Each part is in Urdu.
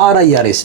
RIRS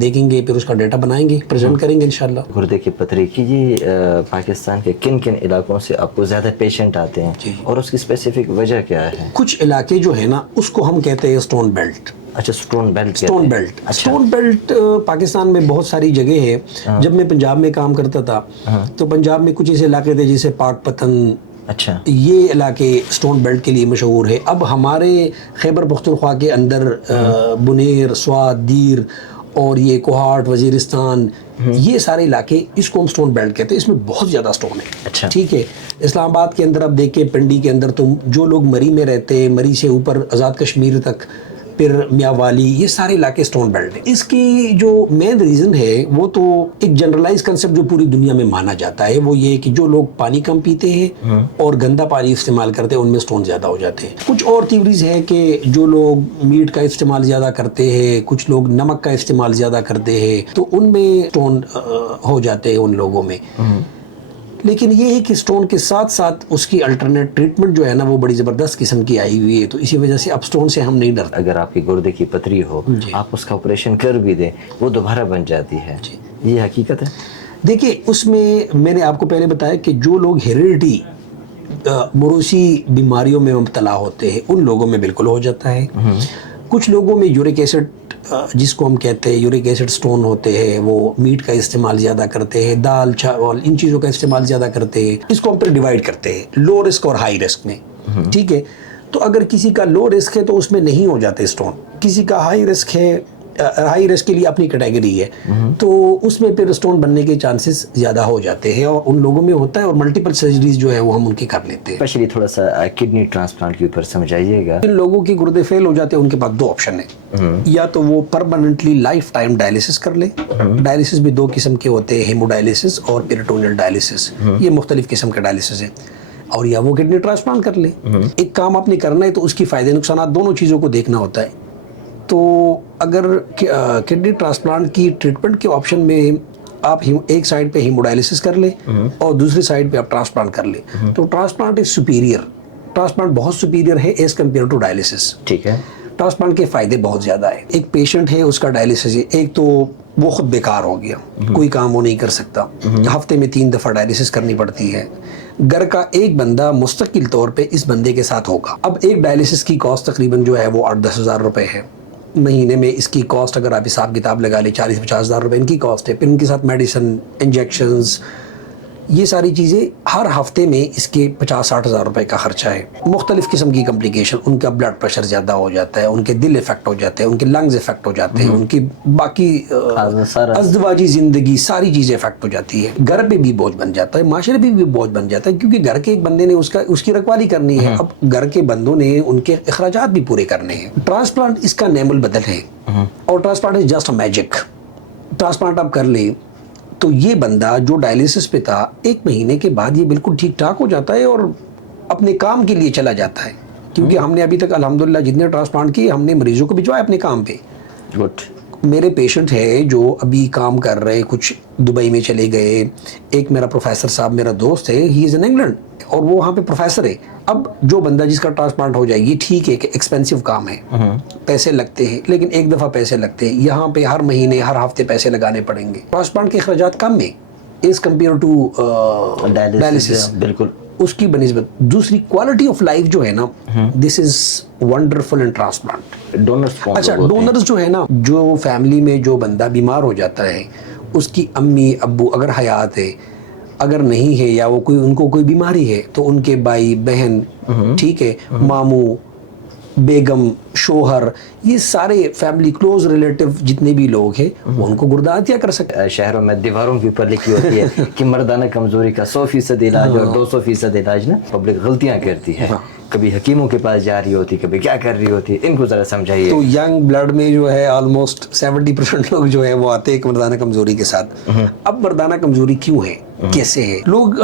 دیکھیں گے, پھر اس کا ڈیٹا بنائیں گے, پریزنٹ کریں گے انشاءاللہ. گردے کی پتھری کی جی پاکستان کے کن کن علاقوں سے آپ کو زیادہ پیشنٹ آتے ہیں اور اس کی اسپیسیفک وجہ کیا ہے؟ کچھ علاقے جو ہے نا اس کو ہم کہتے ہیں اسٹون بیلٹ. اچھا, stone belt. Stone belt, stone belt Pakistan میں بہت ساری جگہ ہے. جب میں پنجاب میں کام کرتا تھا تو پنجاب میں کچھ ایسے علاقے تھے جیسے پاک پتن, اچھا, یہ علاقے اسٹون بیلٹ کے لیے مشہور ہے. اب ہمارے خیبر پختونخوا کے اندر بنیر, سوات, دیر اور یہ کوہاٹ, وزیرستان, یہ سارے علاقے اس کو ہم اسٹون بیلٹ کہتے ہیں. اس میں بہت زیادہ اسٹون ہے. اچھا, ٹھیک ہے. اسلام آباد کے اندر اب دیکھیں, پنڈی کے اندر تم جو لوگ مری میں رہتے ہیں, مری سے اوپر آزاد کشمیر تک, پھر میاں والی, یہ سارے علاقے اسٹون بیلٹ ہیں. اس کی جو مین ریزن ہے وہ تو ایک جنرلائز کنسپٹ جو پوری دنیا میں مانا جاتا ہے, وہ یہ کہ جو لوگ پانی کم پیتے ہیں اور گندا پانی استعمال کرتے ہیں ان میں اسٹون زیادہ ہو جاتے ہیں. کچھ اور تھیوریز ہے کہ جو لوگ میٹ کا استعمال زیادہ کرتے ہیں, کچھ لوگ نمک کا استعمال زیادہ کرتے ہیں, تو ان میں اسٹون ہو جاتے ہیں ان لوگوں میں. لیکن یہ ہے کہ سٹون کے ساتھ ساتھ اس کی الٹرنیٹ ٹریٹمنٹ جو ہے نا وہ بڑی زبردست قسم کی آئی ہوئی ہے, تو اسی وجہ سے اب سٹون سے ہم نہیں ڈرتے. اگر آپ کی گردے کی پتھری ہو, آپ اس کا آپریشن کر بھی دیں, وہ دوبارہ بن جاتی ہے. یہ حقیقت ہے. دیکھیے, اس میں نے آپ کو پہلے بتایا کہ جو لوگ ہیریڈیٹی موروثی بیماریوں میں مبتلا ہوتے ہیں ان لوگوں میں بالکل ہو جاتا ہے. کچھ لوگوں میں یورک ایسڈ جس کو ہم کہتے ہیں یورک ایسڈ سٹون ہوتے ہیں, وہ میٹ کا استعمال زیادہ کرتے ہیں, دال چاول ان چیزوں کا استعمال زیادہ کرتے ہیں. اس کو ہم پھر ڈیوائڈ کرتے ہیں لو رسک اور ہائی رسک میں. ٹھیک ہے, تو اگر کسی کا لو رسک ہے تو اس میں نہیں ہو جاتے سٹون. کسی کا ہائی رسک ہے, ہائی رسک کے لیے اپنی کیٹیگری ہے, تو اس میں پھر سٹون بننے کے چانسز زیادہ ہو جاتے ہیں, اور ان لوگوں میں ہوتا ہے, اور ملٹیپل سرجریز جو ہے وہ ہم ان کی کر لیتے ہیں. اسپیشلی تھوڑا سا کڈنی ٹرانسپلانٹ کے اوپر سمجھائیے گا. جن لوگوں کے گردے فیل ہو جاتے ہیں ان کے پاس دو آپشن ہیں, یا تو وہ پرماننٹلی لائف ٹائم ڈائلیسس کر لے. ڈائلیسس بھی دو قسم کے ہوتے ہیں, ہیمو ڈائلیسس اور پیریٹونیل ڈائلیسس, یہ مختلف قسم کے ڈائلیسس ہیں. اور یا وہ کڈنی ٹرانسپلانٹ کر لے. ایک کام آپ نے کرنا ہے تو اس کی فائدے نقصانات دونوں چیزوں کو دیکھنا ہوتا ہے. تو اگر کڈنی ٹرانسپلانٹ کی ٹریٹمنٹ کے آپشن میں آپ ایک سائڈ پہ ہیموڈائلسس کر لیں اور دوسری سائڈ پہ آپ ٹرانسپلانٹ کر لیں, تو ٹرانسپلانٹ از سپیریئر. ٹرانسپلانٹ بہت سپیریئر ہے ایز کمپیئر ٹو ڈائلسس. ٹھیک ہے. ٹرانسپلانٹ کے فائدے بہت زیادہ ہیں. ایک پیشنٹ ہے, اس کا ڈائلسس, ایک تو وہ خود بیکار ہو گیا, کوئی کام وہ نہیں کر سکتا, ہفتے میں 3 دفعہ ڈائلسس کرنی پڑتی ہے. گھر کا ایک بندہ مستقل طور پہ اس بندے کے ساتھ ہوگا. اب ایک ڈائلسس کی کاسٹ تقریباً جو ہے وہ 8-10 ہزار روپے ہے مہینے میں. اس کی کاسٹ اگر آپ حساب کتاب لگا لیں 40-50 ہزار روپے ان کی کاسٹ ہے. پھر ان کے ساتھ میڈیسن, انجیکشنز, یہ ساری چیزیں ہر ہفتے میں اس کے 50-60 ہزار روپے کا خرچہ ہے. مختلف قسم کی کمپلیکیشن, ان کا بلڈ پریشر زیادہ ہو جاتا ہے, ان کے دل افیکٹ ہو جاتے ہیں, ان کے لنگز افیکٹ ہو جاتے ہیں, ان کی باقی ازدواجی زندگی ساری چیزیں افیکٹ ہو جاتی ہے. گھر پہ بھی بوجھ بن جاتا ہے, معاشرے پہ بھی بوجھ بن جاتا ہے, کیونکہ گھر کے ایک بندے نے اس کی رکھوالی کرنی ہے. اب گھر کے بندوں نے ان کے اخراجات بھی پورے کرنے ہیں. ٹرانسپلانٹ اس کا نعم البدل ہے, اور transplant is just a magic. Transplant آپ کر لیں تو یہ بندہ جو ڈائلیسس پہ تھا 1 مہینے کے بعد یہ بالکل ٹھیک ٹھاک ہو جاتا ہے اور اپنے کام کے لیے چلا جاتا ہے. کیونکہ ہم نے ابھی تک الحمدللہ جتنے ٹرانسپلانٹ کیے ہم نے مریضوں کو بھجوایا اپنے کام پہ. گڈ. میرے پیشنٹ ہے جو ابھی کام کر رہے, کچھ دبئی میں چلے گئے. ایک میرا پروفیسر صاحب میرا دوست ہے, ہی از ان انگلینڈ اور وہ وہاں پہ پروفیسر ہے. اب جو بندہ جس کا ٹرانسپلانٹ ہو جائے, یہ ٹھیک ہے کہ ایکسپینسو کام ہے, پیسے لگتے ہیں, لیکن ایک دفعہ پیسے لگتے ہیں. یہاں پہ ہر مہینے ہر ہفتے پیسے لگانے پڑیں گے. ٹرانسپلانٹ کے اخراجات کم ہیں ایز کمپیئر ٹو ڈائلیسس. بالکل. اس کی بنسبت دوسری کوالٹی آف لائف جو ہے نا, دس از ونڈرفل ان ٹرانسپلانٹ. اچھا, ڈونرز جو ہے نا, جو فیملی میں جو بندہ بیمار ہو جاتا ہے, اس کی امی ابو اگر حیات ہے, اگر نہیں ہے یا وہ ان کو کوئی بیماری ہے, تو ان کے بھائی بہن, ٹھیک ہے, ماموں, بیگم, شوہر, یہ سارے فیملی کلوز ریلیٹیو جتنے بھی لوگ ہیں وہ ان کو گردہ عطیہ کر سکتے ہیں. شہروں میں دیواروں کے اوپر لکھی ہوتی ہے کہ مردانہ کمزوری کا 100% علاج اور 200% علاج نا. پبلک غلطیاں کرتی ہے, کبھی حکیموں کے پاس جا رہی ہوتی, کبھی کیا کر رہی ہوتی, ان کو ذرا سمجھائیے. تو ینگ بلڈ میں جو ہے آلموسٹ 70% لوگ جو ہے وہ آتے ہیں ایک مردانہ کمزوری کے ساتھ. اب مردانہ کمزوری کیوں ہے, کیسے ہے؟ لوگ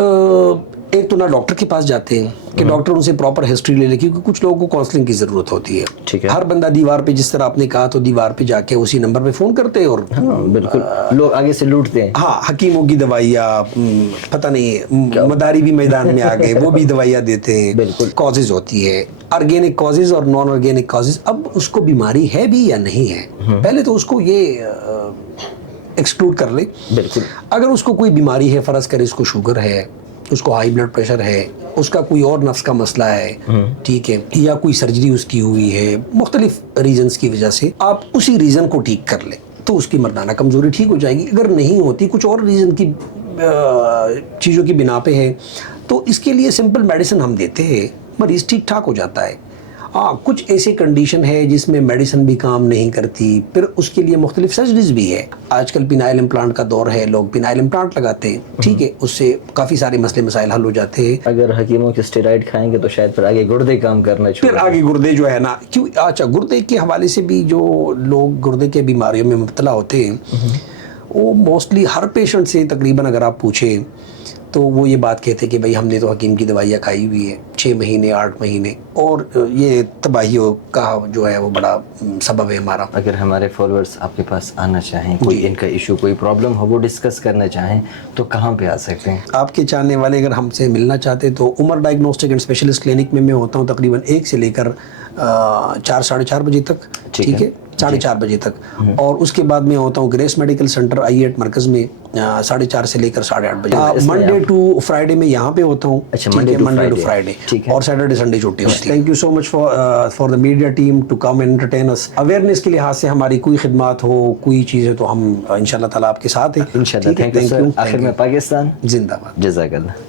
ایک تو نہ ڈاکٹر کے پاس جاتے ہیں کہ ڈاکٹر ان سے پراپر ہسٹری لے لے, کیونکہ کچھ لوگوں کو کاؤنسلنگ کی ضرورت ہوتی ہے. ٹھیک ہے. ہر بندہ دیوار پہ, جس طرح آپ نے کہا, تو دیوار پہ جا کے اسی نمبر پہ فون کرتے ہیں اور بالکل لوگ آگے سے لوٹتے ہیں. ہاں, حکیموں کی دوائیاں, پتہ نہیں مداری بھی میدان میں آ گئے, وہ بھی دوائیاں دیتے ہیں. بالکل. کازز ہوتی ہے. آرگینک کازز اور نان آرگینک کازز. اب اس کو بیماری ہے بھی یا نہیں ہے, پہلے تو اس کو یہ ایکسکلوڈ کر لے. بالکل. اگر اس کو کوئی بیماری ہے, فرض کرے اس کو شوگر ہے, اس کو ہائی بلڈ پریشر ہے, اس کا کوئی اور نفس کا مسئلہ ہے, ٹھیک ہے, یا کوئی سرجری اس کی ہوئی ہے, مختلف ریزنز کی وجہ سے, آپ اسی ریزن کو ٹھیک کر لیں تو اس کی مردانہ کمزوری ٹھیک ہو جائے گی. اگر نہیں ہوتی, کچھ اور ریزن کی چیزوں کی بنا پہ ہے, تو اس کے لیے سمپل میڈیسن ہم دیتے ہیں, مریض ٹھیک ٹھاک ہو جاتا ہے. ہاں, کچھ ایسی کنڈیشن ہے جس میں میڈیسن بھی کام نہیں کرتی, پھر اس کے لیے مختلف سرجریز بھی ہے. آج کل پینائل امپلانٹ کا دور ہے, لوگ پینائل امپلانٹ لگاتے ہیں, ٹھیک ہے, اس سے کافی سارے مسئلے مسائل حل ہو جاتے ہیں. اگر حکیموں کے اسٹیرائڈ کھائیں گے تو شاید پھر آگے گردے کام کرنا پھر آگے گردے جو ہے نا, کیوں, اچھا, گردے کے حوالے سے بھی جو لوگ گردے کے بیماریوں میں مبتلا ہوتے ہیں, وہ موسٹلی ہر پیشنٹ سے تقریباً اگر آپ پوچھیں تو وہ یہ بات کہتے ہیں کہ بھائی ہم نے تو حکیم کی دوائیاں کھائی ہوئی ہیں 6 مہینے 8 مہینے, اور یہ تباہیوں کا جو ہے وہ بڑا سبب ہے ہمارا. اگر ہمارے فالوورز آپ کے پاس آنا چاہیں, کوئی ان کا ایشو, کوئی پرابلم ہو, وہ ڈسکس کرنا چاہیں تو کہاں پہ آ سکتے ہیں؟ آپ کے چاہنے والے اگر ہم سے ملنا چاہتے تو عمر ڈائگنوسٹک اینڈ اسپیشلسٹ کلینک میں ہوتا ہوں تقریباً 1 سے لے کر 4 ساڑھے 4 بجے تک, ٹھیک ہے, 4:30 بجے تک. اور اس کے بعد میں ہوتا ہوں گریس میڈیکل سینٹر I8 مرکز میں 4:30 سے لے کر 8:30 بجے. منڈے ٹو فرائیڈے میں یہاں پہ ہوتا ہوں, منڈے ٹو فرائیڈے, اور سیٹرڈے سنڈے چھٹی ہوتی ہے. Thank you so much for the media team to come and entertain us. Awareness کے لحاظ سے ہماری کوئی خدمات ہو, کوئی چیز ہے تو ہم انشاءاللہ تعالیٰ آپ کے ساتھ ہیں. انشاءاللہ. Thank you. آخر میں پاکستان زندہ باد. جزاک اللہ.